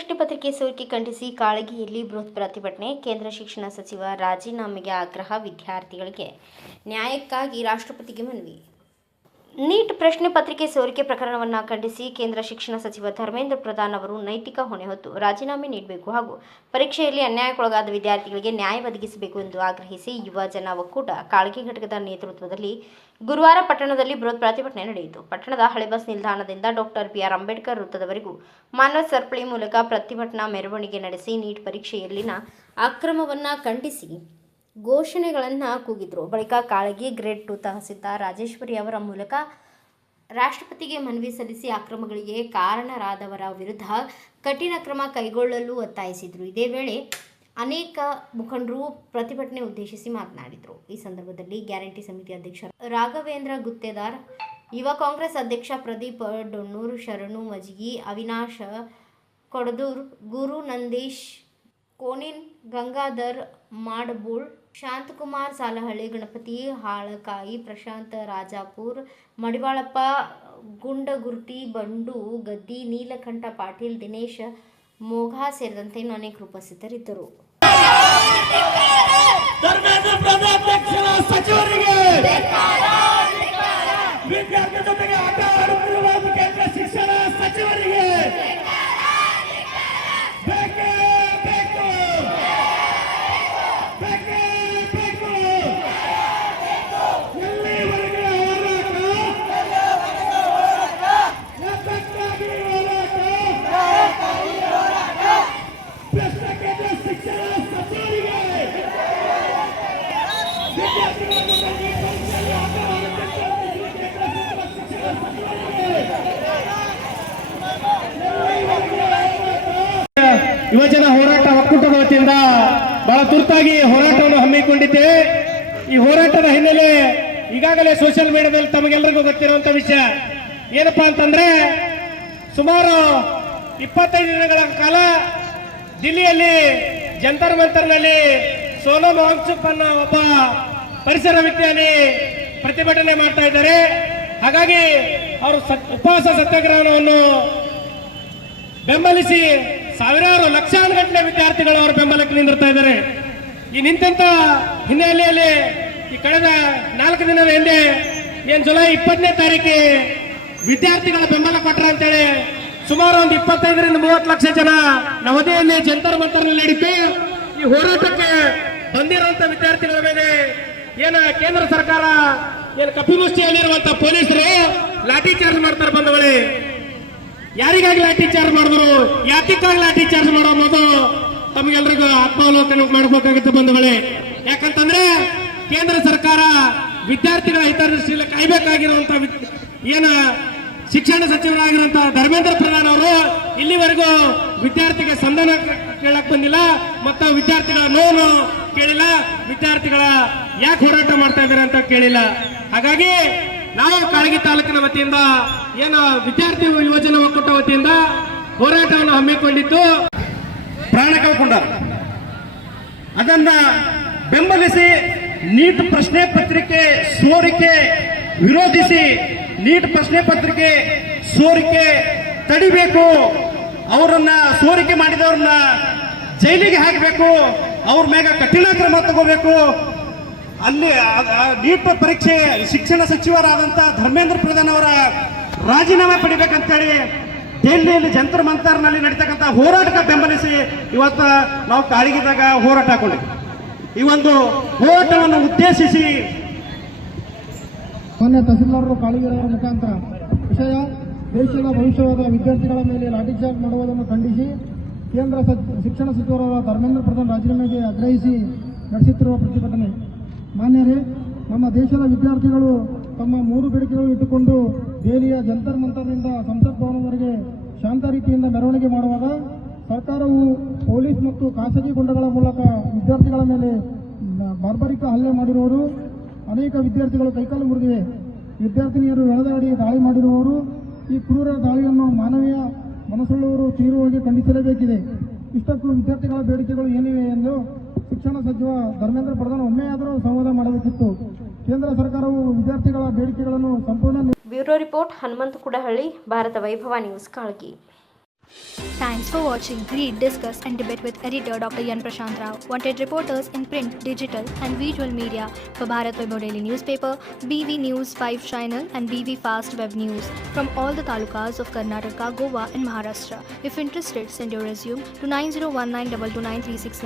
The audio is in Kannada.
ಪ್ರಶ್ನೆ ಪತ್ರಿಕೆ ಸೋರಿಕೆ ಖಂಡಿಸಿ ಕಾಳಗಿಯಲ್ಲಿ ಬೃಹತ್ ಪ್ರತಿಭಟನೆ. ಕೇಂದ್ರ ಶಿಕ್ಷಣ ಸಚಿವ ರಾಜೀನಾಮೆಗೆ ಆಗ್ರಹ. ವಿದ್ಯಾರ್ಥಿಗಳಿಗೆ ನ್ಯಾಯಕ್ಕಾಗಿ ರಾಷ್ಟ್ರಪತಿಗೆ ಮನವಿ. ನೀಟ್ ಪ್ರಶ್ನೆ ಪತ್ರಿಕೆ ಸೋರಿಕೆ ಪ್ರಕರಣವನ್ನು ಖಂಡಿಸಿ ಕೇಂದ್ರ ಶಿಕ್ಷಣ ಸಚಿವ ಧರ್ಮೇಂದ್ರ ಪ್ರಧಾನ್ ಅವರು ನೈತಿಕ ಹೊಣೆ ಹೊತ್ತು ರಾಜೀನಾಮೆ ನೀಡಬೇಕು ಹಾಗೂ ಪರೀಕ್ಷೆಯಲ್ಲಿ ಅನ್ಯಾಯಕ್ಕೊಳಗಾದ ವಿದ್ಯಾರ್ಥಿಗಳಿಗೆ ನ್ಯಾಯ ಒದಗಿಸಬೇಕು ಎಂದು ಆಗ್ರಹಿಸಿ ಯುವ ಜನ ಒಕ್ಕೂಟ ಕಾಳಗಿ ಘಟಕದ ನೇತೃತ್ವದಲ್ಲಿ ಗುರುವಾರ ಪಟ್ಟಣದಲ್ಲಿ ಬೃಹತ್ ಪ್ರತಿಭಟನೆ ನಡೆಯಿತು. ಪಟ್ಟಣದ ಹಳೆ ಬಸ್ ನಿಲ್ದಾಣದಿಂದ ಡಾಕ್ಟರ್ ಬಿ.ಆರ್. ಅಂಬೇಡ್ಕರ್ ವೃತ್ತದವರೆಗೂ ಮಾನವ ಸರಪಳಿ ಮೂಲಕ ಪ್ರತಿಭಟನಾ ಮೆರವಣಿಗೆ ನಡೆಸಿ ನೀಟ್ ಪರೀಕ್ಷೆಯಲ್ಲಿನ ಅಕ್ರಮವನ್ನು ಖಂಡಿಸಿ ಘೋಷಣೆಗಳನ್ನು ಕೂಗಿದ್ರು. ಬಳಿಕ ಕಾಳಗಿ ಗ್ರೇಡ್ 2 ತಹಸೀಲ್ದಾರ್ ರಾಜೇಶ್ವರಿ ಅವರ ಮೂಲಕ ರಾಷ್ಟ್ರಪತಿಗೆ ಮನವಿ ಸಲ್ಲಿಸಿ ಅಕ್ರಮಗಳಿಗೆ ಕಾರಣರಾದವರ ವಿರುದ್ಧ ಕಠಿಣ ಕ್ರಮ ಕೈಗೊಳ್ಳಲು ಒತ್ತಾಯಿಸಿದರು. ಇದೇ ವೇಳೆ ಅನೇಕ ಮುಖಂಡರು ಪ್ರತಿಭಟನೆ ಉದ್ದೇಶಿಸಿ ಮಾತನಾಡಿದರು. ಈ ಸಂದರ್ಭದಲ್ಲಿ ಗ್ಯಾರಂಟಿ ಸಮಿತಿ ಅಧ್ಯಕ್ಷ ರಾಘವೇಂದ್ರ ಗುತ್ತೇದಾರ್, ಯುವ ಕಾಂಗ್ರೆಸ್ ಅಧ್ಯಕ್ಷ ಪ್ರದೀಪ್ ಡೊಣ್ಣೂರ್, ಶರಣು ಮಜ್ಗಿ, ಅವಿನಾಶ್ ಕೊಡದೂರ್, ಗುರು ನಂದೀಶ್ ಕೋನಿನ್, ಗಂಗಾಧರ್ ಮಾಡಬೂಳ್, ಶಾಂತಕುಮಾರ್ ಸಾಲಹಳ್ಳಿ, ಗಣಪತಿ ಹಾಳಕಾಯಿ, ಪ್ರಶಾಂತ್ ರಾಜಾಪುರ್, ಮಡಿವಾಳಪ್ಪ ಗುಂಡಗುರ್ಟಿ, ಬಂಡು ಗದ್ದಿ, ನೀಲಕಂಠ ಪಾಟೀಲ್, ದಿನೇಶ್ ಮೋಘಾ ಸೇರಿದಂತೆ ಅನೇಕರು ಉಪಸ್ಥಿತರಿದ್ದರು. ಯುವಜನ ಹೋರಾಟ ಒಕ್ಕೂಟದ ವತಿಯಿಂದ ಬಹಳ ತುರ್ತಾಗಿ ಹೋರಾಟವನ್ನು ಹಮ್ಮಿಕೊಂಡಿದ್ದೆ. ಈ ಹೋರಾಟದ ಹಿನ್ನೆಲೆ ಈಗಾಗಲೇ ಸೋಷಿಯಲ್ ಮೀಡಿಯಾದಲ್ಲಿ ತಮಗೆಲ್ಲರಿಗೂ ಗೊತ್ತಿರುವಂತ ವಿಷಯ ಏನಪ್ಪಾ ಅಂತಂದ್ರೆ, ಸುಮಾರು 25 ದಿನಗಳ ಕಾಲ ದಿಲ್ಲಿಯಲ್ಲಿ ಜಂತರ್ ಮಂತರ್ನಲ್ಲಿ ಸೋನಮ್ ವಾಂಗ್ಚುಕ್ ಅನ್ನೋ ಒಬ್ಬ ಪರಿಸರ ವಿಜ್ಞಾನಿ ಪ್ರತಿಭಟನೆ ಮಾಡ್ತಾ ಇದ್ದಾರೆ. ಹಾಗಾಗಿ ಅವರು ಉಪವಾಸ ಸತ್ಯಾಗ್ರಹವನ್ನು ಬೆಂಬಲಿಸಿ ಸಾವಿರಾರು ಲಕ್ಷಾನು ಗಟ್ಟಲೆ ವಿದ್ಯಾರ್ಥಿಗಳು ಅವರ ಬೆಂಬಲಕ್ಕೆ ನಿಂದಿರ್ತಾ ಇದ್ದಾರೆ. ಈ ನಿಂತ ಹಿನ್ನೆಲೆಯಲ್ಲಿ ಈ ಕಳೆದ 4 ದಿನದ ಹಿಂದೆ ಏನ್ ಜುಲೈ 20ನೇ ತಾರೀಕಿಗೆ ವಿದ್ಯಾರ್ಥಿಗಳ ಬೆಂಬಲ ಕೊಟ್ರ ಅಂತೇಳಿ ಸುಮಾರು ಒಂದು 25ರಿಂದ 30 ಲಕ್ಷ ಜನ ನವದೆಹಲಿಯಲ್ಲಿ ಜಂತರ್ ಮಂತರ್ನಲ್ಲಿ ನಡೀತು. ಈ ಹೋರಾಟಕ್ಕೆ ಬಂದಿರುವಂತ ವಿದ್ಯಾರ್ಥಿಗಳ ಮೇಲೆ ಏನ ಕೇಂದ್ರ ಸರ್ಕಾರ ಏನು ಕಪಿಮುಷ್ಟಿಯಲ್ಲಿರುವಂತ ಪೊಲೀಸರು ಲಾಠಿ ಚಾರ್ಜ್ ಮಾಡ್ತಾರೆ. ಬಂಧುಗಳೇ, ಯಾರಿಗಾಗಿ ಲಾಠಿ ಚಾರ್ಜ್ ಮಾಡಿದ್ರು, ಯಾತಿಗಾಗಿ ಲಾಠಿ ಚಾರ್ಜ್ ಮಾಡೋ ಅನ್ನೋದು ತಮಗೆಲ್ಲರಿಗೂ ಆತ್ಮಾವಲೋಕನ ಮಾಡಬೇಕಾಗುತ್ತೆ ಬಂಧುಗಳೇ. ಯಾಕಂತಂದ್ರೆ ಕೇಂದ್ರ ಸರ್ಕಾರ ವಿದ್ಯಾರ್ಥಿಗಳ ಹಿತದೃಷ್ಟಿಯಲ್ಲಿ ಕಾಯ್ಬೇಕಾಗಿರುವಂತ ಏನ ಶಿಕ್ಷಣ ಸಚಿವರಾಗಿರುವಂತ ಧರ್ಮೇಂದ್ರ ಪ್ರಧಾನ್ ಅವರು ಇಲ್ಲಿವರೆಗೂ ವಿದ್ಯಾರ್ಥಿಗೆ ಸಂಧಾನ ಕೇಳಕ್ ಬಂದಿಲ್ಲ, ಮತ್ತು ವಿದ್ಯಾರ್ಥಿಗಳ ನೋವು ಕೇಳಿಲ್ಲ, ವಿದ್ಯಾರ್ಥಿಗಳ ಯಾಕೆ ಹೋರಾಟ ಮಾಡ್ತಾ ಇದ್ದಾರೆ ಅಂತ ಕೇಳಿಲ್ಲ. ಹಾಗಾಗಿ ನಾವು ಕಾಳಗಿ ತಾಲೂಕಿನ ವತಿಯಿಂದ ಏನು ವಿದ್ಯಾರ್ಥಿ ಯುವಜನ ಒಕ್ಕೂಟ ವತಿಯಿಂದ ಹೋರಾಟವನ್ನು ಹಮ್ಮಿಕೊಂಡಿದ್ದು, ಪ್ರಾಣ ಕಳ್ಕೊಂಡರು. ಅದನ್ನ ಬೆಂಬಲಿಸಿ ನೀಟ್ ಪ್ರಶ್ನೆ ಪತ್ರಿಕೆ ಸೋರಿಕೆ ವಿರೋಧಿಸಿ ನೀಟ್ ಪ್ರಶ್ನೆ ಪತ್ರಿಕೆ ಸೋರಿಕೆ ತಡಿಬೇಕು, ಅವರನ್ನ ಸೋರಿಕೆ ಮಾಡಿದವ್ರನ್ನ ಜೈಲಿಗೆ ಹಾಕಬೇಕು, ಅವ್ರ ಮೇಗ ಕಠಿಣ ಕ್ರಮ ತಗೋಬೇಕು. ಅಲ್ಲಿ ನೀಟ್ ಪರೀಕ್ಷೆ ಶಿಕ್ಷಣ ಸಚಿವರಾದಂತ ಧರ್ಮೇಂದ್ರ ಪ್ರಧಾನ್ ಅವರ ರಾಜೀನಾಮೆ ಪಡಿಬೇಕಂತೇಳಿ ದೆಹಲಿಯಲ್ಲಿ ಜಂತರ್ ಮಂತರ್ನಲ್ಲಿ ನಡೀತಕ್ಕಂಥ ಹೋರಾಟಕ್ಕೆ ಬೆಂಬಲಿಸಿ ಇವತ್ತು ನಾವು ಕಾಳಗಿದಾಗ ಹೋರಾಟ ಹಾಕೊಂಡಿದ್ವಿ. ಈ ಒಂದು ಹೋರಾಟವನ್ನು ಉದ್ದೇಶಿಸಿ ಮಾನ್ಯ ತಹಸೀಲ್ದಾರರು ಕಾಳಗಿಯವರ ಮುಖಾಂತರ ವಿಷಯ ದೇಶದ ಭವಿಷ್ಯವಾದ ವಿದ್ಯಾರ್ಥಿಗಳ ಮೇಲೆ ಲಾಠಿ ಚಾರ್ಜ್ ಮಾಡುವುದನ್ನು ಖಂಡಿಸಿ ಕೇಂದ್ರ ಶಿಕ್ಷಣ ಸಚಿವರಾದ ಧರ್ಮೇಂದ್ರ ಪ್ರಧಾನ್ ರಾಜೀನಾಮೆಗೆ ಆಗ್ರಹಿಸಿ ನಡೆಸುತ್ತಿರುವ ಪ್ರತಿಭಟನೆ. ಮಾನ್ಯರೇ, ನಮ್ಮ ದೇಶದ ವಿದ್ಯಾರ್ಥಿಗಳು ತಮ್ಮ 3 ಬೇಡಿಕೆಗಳು ಇಟ್ಟುಕೊಂಡು ದೆಹಲಿಯ ಜಂತರ್ ಮಂತರ್ನಿಂದ ಸಂಸತ್ ಭವನದವರೆಗೆ ಶಾಂತ ರೀತಿಯಿಂದ ಮೆರವಣಿಗೆ ಮಾಡುವಾಗ ಸರ್ಕಾರವು ಪೊಲೀಸ್ ಮತ್ತು ಖಾಸಗಿ ಗುಂಡಗಳ ಮೂಲಕ ವಿದ್ಯಾರ್ಥಿಗಳ ಮೇಲೆ ಬಾರ್ಬರಿಕ ಹಲ್ಲೆ ಮಾಡಿರುವರು, ಅನೇಕ ವಿದ್ಯಾರ್ಥಿಗಳು ಕೈಕಾಲು ಮುರಿದಿವೆ. ವಿದ್ಯಾರ್ಥಿನಿಯರು ಎಳೆದಾಡಿ ದಾಳಿ ಮಾಡಿರುವವರು ಈ ಕ್ರೂರ ದಾಳಿಯನ್ನು ಮಾನವೀಯ ಮನಸ್ಸುಳ್ಳವರು ತೀವ್ರವಾಗಿ ಖಂಡಿಸಲೇಬೇಕಿದೆ. ಇಷ್ಟಕ್ಕೂ ವಿದ್ಯಾರ್ಥಿಗಳ ಬೇಡಿಕೆಗಳು ಏನಿವೆ ಎಂದು ಶಿಕ್ಷಣ ಸಚಿವ ಧರ್ಮೇಂದ್ರ ಪ್ರಧಾನ್ ಒಮ್ಮೆಯಾದರೂ ಸಂವಾದ ಮಾಡಬೇಕಿತ್ತು. ಕೇಂದ್ರ ಸರ್ಕಾರವು ವಿದ್ಯಾರ್ಥಿಗಳ ಬೇಡಿಕೆಗಳನ್ನು ಸಂಪೂರ್ಣ. ಬ್ಯೂರೋ ರಿಪೋರ್ಟ್, ಹನುಮಂತ ಕುಡಹಳ್ಳಿ, ಭಾರತ ವೈಭವ news, Kalagi. Thanks for watching. Read, discuss, and debate with editor Dr. Yan Prashant Rao. Wanted reporters in print, digital, and visual media for Bharat Vaibhav Daily Newspaper, BV News 5 Channel, and BV Fast Web News from all the talukas of Karnataka, Goa, and Maharashtra. If interested, send your resume to 9019229369.